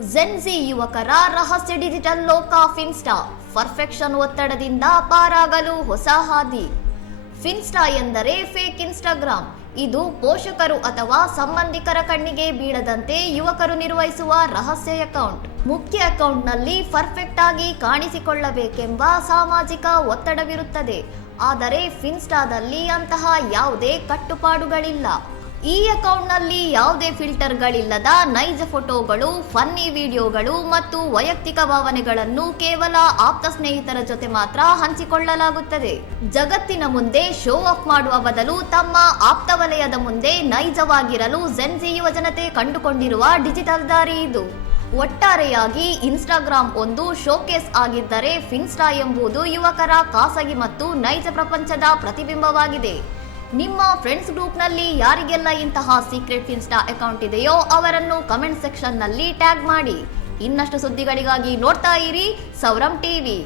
Gen Z ಯುವಕರ ರಹಸ್ಯ digital ಲೋಕ ಫಿನ್ಸ್ಟಾ. ಪರ್ಫೆಕ್ಷನ್ ಒತ್ತಡದಿಂದ ಪಾರಾಗಲು ಹೊಸ ಹಾದಿ. ಫಿನ್ಸ್ಟಾ ಎಂದರೆ ಫೇಕ್ ಇನ್ಸ್ಟಾಗ್ರಾಮ್. ಇದು ಪೋಷಕರು ಅಥವಾ ಸಂಬಂಧಿಕರ ಕಣ್ಣಿಗೆ ಬೀಳದಂತೆ ಯುವಕರು ನಿರ್ವಹಿಸುವ ರಹಸ್ಯ ಅಕೌಂಟ್. ಮುಖ್ಯ ಅಕೌಂಟ್ನಲ್ಲಿ ಪರ್ಫೆಕ್ಟ್ ಆಗಿ ಕಾಣಿಸಿಕೊಳ್ಳಬೇಕೆಂಬ ಸಾಮಾಜಿಕ ಒತ್ತಡವಿರುತ್ತದೆ. ಆದರೆ ಫಿನ್ಸ್ಟಾದಲ್ಲಿ ಅಂತಹ ಯಾವುದೇ ಕಟ್ಟುಪಾಡುಗಳಿಲ್ಲ. ಈ ಅಕೌಂಟ್ನಲ್ಲಿ ಯಾವುದೇ ಫಿಲ್ಟರ್ಗಳಿಲ್ಲದ ನೈಜ ಫೋಟೋಗಳು, ಫನ್ನಿ ವಿಡಿಯೋಗಳು ಮತ್ತು ವೈಯಕ್ತಿಕ ಭಾವನೆಗಳನ್ನು ಕೇವಲ ಆಪ್ತ ಸ್ನೇಹಿತರ ಜೊತೆ ಮಾತ್ರ ಹಂಚಿಕೊಳ್ಳಲಾಗುತ್ತದೆ. ಜಗತ್ತಿನ ಮುಂದೆ ಶೋ ಆಫ್ ಮಾಡುವ ಬದಲು ತಮ್ಮ ಆಪ್ತ ವಲಯದ ಮುಂದೆ ನೈಜವಾಗಿರಲು ಜೆನ್ಜಿ ಯುವಜನತೆ ಕಂಡುಕೊಂಡಿರುವ ಡಿಜಿಟಲ್ ದಾರಿ ಇದು. ಒಟ್ಟಾರೆಯಾಗಿ ಇನ್ಸ್ಟಾಗ್ರಾಮ್ ಒಂದು ಶೋಕೇಸ್ ಆಗಿದ್ದರೆ, ಫಿನ್ಸ್ಟಾ ಎಂಬುದು ಯುವಕರ ಖಾಸಗಿ ಮತ್ತು ನೈಜ ಪ್ರಪಂಚದ ಪ್ರತಿಬಿಂಬವಾಗಿದೆ. ನಿಮ್ಮ ಫ್ರೆಂಡ್ಸ್ ಗ್ರೂಪ್ನಲ್ಲಿ ಯಾರಿಗೆಲ್ಲ ಇಂತಹ ಸೀಕ್ರೆಟ್ ಫಿನ್ಸ್ಟಾ ಅಕೌಂಟ್ ಇದೆಯೋ ಅವರನ್ನು ಕಮೆಂಟ್ ಸೆಕ್ಷನ್ನಲ್ಲಿ ಟ್ಯಾಗ್ ಮಾಡಿ. ಇನ್ನಷ್ಟು ಸುದ್ದಿಗಳಿಗಾಗಿ ನೋಡ್ತಾ ಇರಿ ಸೌರಂ ಟಿವಿ.